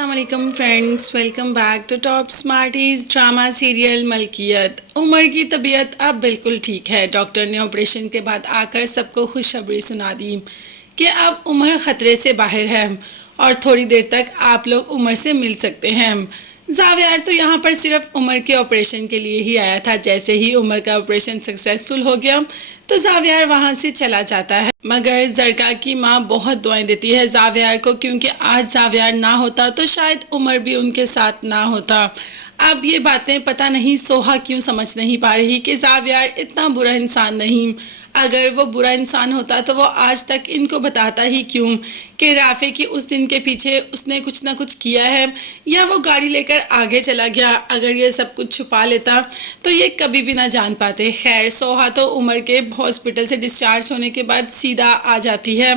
अस्सलामुअलैकुम friends, welcome back to top smarties drama serial Malkiyat. Umar की तबीयत अब बिल्कुल ठीक है। डॉक्टर ने ऑपरेशन के बाद आकर सबको खुशखबरी सुना दी कि अब उमर ख़तरे से बाहर है और थोड़ी देर तक आप लोग उमर से मिल सकते हैं। जावियार तो यहाँ पर सिर्फ उमर के ऑपरेशन के लिए ही आया था। जैसे ही उमर का ऑपरेशन सक्सेसफुल हो गया तो जावियार वहाँ से चला जाता है। मगर जरका की माँ बहुत दुआएं देती है जावियार को, क्योंकि आज जावियार ना होता तो शायद उमर भी उनके साथ ना होता। अब ये बातें पता नहीं सोहा क्यों समझ नहीं पा रही कि जावियार इतना बुरा इंसान नहीं। अगर वो बुरा इंसान होता तो वो आज तक इनको बताता ही क्यों कि राफे की उस दिन के पीछे उसने कुछ ना कुछ किया है, या वो गाड़ी लेकर आगे चला गया। अगर ये सब कुछ छुपा लेता तो ये कभी भी ना जान पाते। खैर, सोहा तो उमर के हॉस्पिटल से डिस्चार्ज होने के बाद सीधा आ जाती है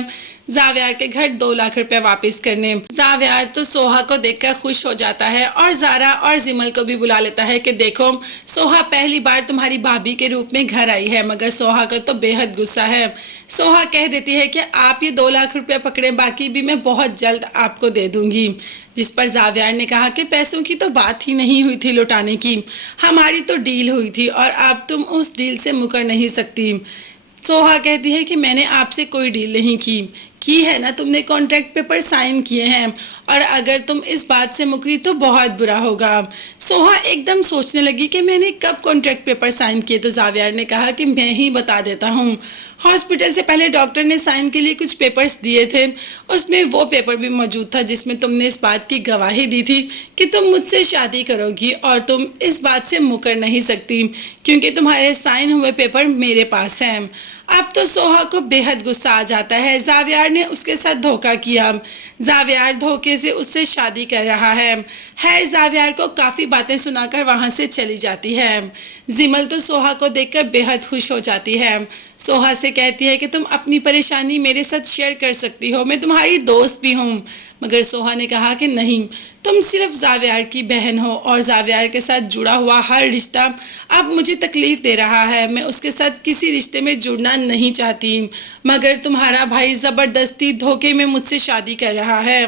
जावियार के घर 2 लाख रुपए वापस करने। जावियार तो सोहा को देखकर खुश हो जाता है और जारा और जिमल को भी बुला लेता है कि देखो, सोहा पहली बार तुम्हारी भाभी के रूप में घर आई है। मगर सोहा को तो बेहद गुस्सा है। सोहा कह देती है कि आप ये 2 लाख रुपए पकड़े, बाकी भी मैं बहुत जल्द आपको दे दूंगी। जिस पर जावियार ने कहा कि पैसों की तो बात ही नहीं हुई थी लौटाने की, हमारी तो डील हुई थी और अब तुम उस डील से मुकर नहीं सकती। सोहा कहती है कि मैंने आपसे कोई डील नहीं की है ना, तुमने कॉन्ट्रैक्ट पेपर साइन किए हैं और अगर तुम इस बात से मुकरी तो बहुत बुरा होगा। सोहा एकदम सोचने लगी कि मैंने कब कॉन्ट्रैक्ट पेपर साइन किए, तो जावियार ने कहा कि मैं ही बता देता हूँ। हॉस्पिटल से पहले डॉक्टर ने साइन के लिए कुछ पेपर्स दिए थे, उसमें वो पेपर भी मौजूद था जिसमें तुमने इस बात की गवाही दी थी कि तुम मुझसे शादी करोगी और तुम इस बात से मुकर नहीं सकती क्योंकि तुम्हारे साइन हुए पेपर मेरे पास हैं। अब तो सोहा को बेहद गुस्सा आ जाता है। जावियार ने उसके साथ धोखा किया, जावियार धोखे से उससे शादी कर रहा है। खैर, जावियार को काफ़ी बातें सुनाकर वहाँ से चली जाती है। जिमल तो सोहा को देखकर बेहद खुश हो जाती है। सोहा से कहती है कि तुम अपनी परेशानी मेरे साथ शेयर कर सकती हो, मैं तुम्हारी दोस्त भी हूँ। मगर सोहा ने कहा कि नहीं, तुम सिर्फ जावियार की बहन हो और जावियार के साथ जुड़ा हुआ हर रिश्ता अब मुझे तकलीफ़ दे रहा है। मैं उसके साथ किसी रिश्ते में जुड़ना नहीं चाहती, मगर तुम्हारा भाई ज़बरदस्ती धोखे में मुझसे शादी कर रहा है।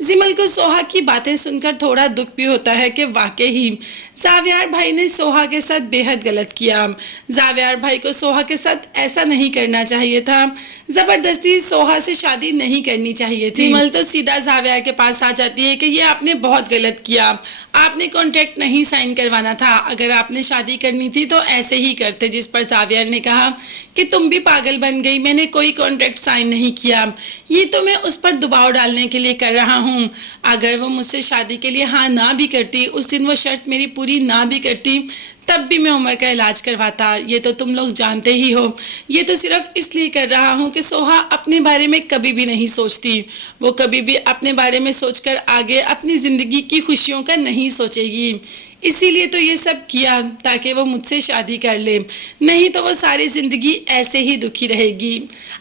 जिमल को सोहा की बातें सुनकर थोड़ा दुख भी होता है कि वाकई ही जावियार भाई ने सोहा के साथ बेहद गलत किया। जावियार भाई को सोहा के साथ ऐसा नहीं करना चाहिए था, ज़बरदस्ती सोहा से शादी नहीं करनी चाहिए थी। जिमल तो सीधा जावियार के पास आ जाती है कि ये आपने बहुत गलत किया, आपने कॉन्ट्रैक्ट नहीं साइन करवाना था, अगर आपने शादी करनी थी तो ऐसे ही करते। जिस पर जावियार ने कहा कि तुम भी पागल बन गई, मैंने कोई कॉन्ट्रैक्ट साइन नहीं किया, ये तो मैं उस पर दबाव डालने के लिए कर रहा हूँ। अगर वो मुझसे शादी के लिए हाँ ना भी करती, उस दिन वो शर्त मेरी पूरी ना भी करती, तब भी मैं उमर का इलाज करवाता। ये तो तुम लोग जानते ही हो। ये तो सिर्फ इसलिए कर रहा हूँ कि सोहा अपने बारे में कभी भी नहीं सोचती, वो कभी भी अपने बारे में सोचकर आगे अपनी ज़िंदगी की खुशियों का नहीं सोचेगी। इसीलिए तो ये सब किया ताकि वो मुझसे शादी कर ले, नहीं तो वो सारी ज़िंदगी ऐसे ही दुखी रहेगी।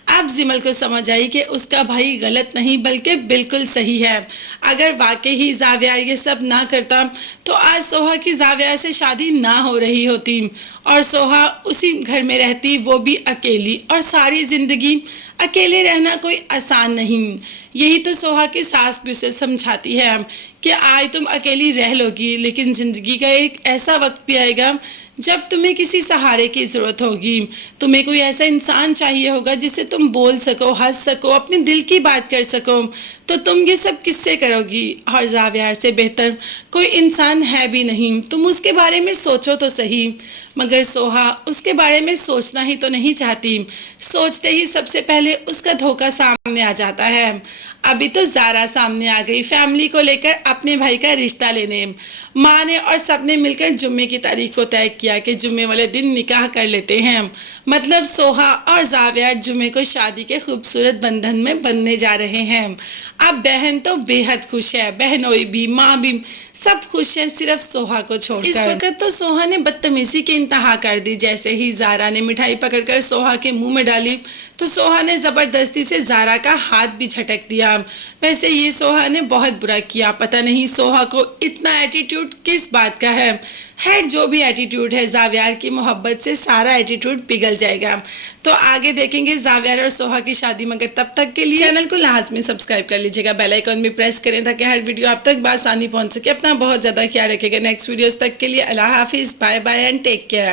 अब जिमल को समझ आई कि उसका भाई गलत नहीं बल्कि बिल्कुल सही है। अगर वाकई ही जावियार ये सब ना करता तो आज सोहा की जावियार से शादी ना हो रही होती और सोहा उसी घर में रहती, वो भी अकेली। और सारी ज़िंदगी अकेले रहना कोई आसान नहीं। यही तो सोहा की सास भी उसे समझाती है कि आज तुम अकेली रह लोगी, लेकिन ज़िंदगी का एक ऐसा वक्त भी आएगा जब तुम्हें किसी सहारे की ज़रूरत होगी। तुम्हें कोई ऐसा इंसान चाहिए होगा जिससे तुम बोल सको, हंस सको, अपने दिल की बात कर सको। तो तुम ये सब किससे करोगी? और जावियार से बेहतर कोई इंसान है भी नहीं। तुम उसके बारे में सोचो तो सही। मगर सोहा उसके बारे में सोचना ही तो नहीं चाहती। सोचते ही सबसे पहले उसका धोखा सामने आ जाता है। अभी तो जारा सामने आ गई फैमिली को लेकर अपने भाई का रिश्ता लेने। माँ ने और सबने मिलकर जुम्मे की तारीख को तय किया कि जुम्मे वाले दिन निकाह कर लेते हैं। मतलब सोहा और जावियार जुम्मे को शादी के खूबसूरत बंधन में बंधने जा रहे हैं। अब बहन तो बेहद खुश है, बहनोई भी, माँ भी, सब खुश है सिर्फ सोहा को छोड़कर। इस वक्त तो सोहा ने बदतमीजी की इंतहा कर दी। जैसे ही जारा ने मिठाई पकड़कर सोहा के मुंह में डाली तो सोहा ने ज़बरदस्ती से ज़ारा का हाथ भी झटक दिया। वैसे ये सोहा ने बहुत बुरा किया, पता नहीं सोहा को इतना एटीट्यूड किस बात का है। खैर जो भी एटीट्यूड है, जावियर की मोहब्बत से सारा एटीट्यूड पिघल जाएगा। तो आगे देखेंगे जावियर और सोहा की शादी, मगर तब तक के लिए चैनल को लाजमी सब्सक्राइब कर लीजिएगा, बेल आइकन भी प्रेस करें ताकि हर वीडियो आप तक बासानी पहुंच सके। अपना बहुत ज़्यादा ख्याल रखिएगा। नेक्स्ट वीडियोस तक के लिए अल्लाह हाफिज़, bye bye and take care.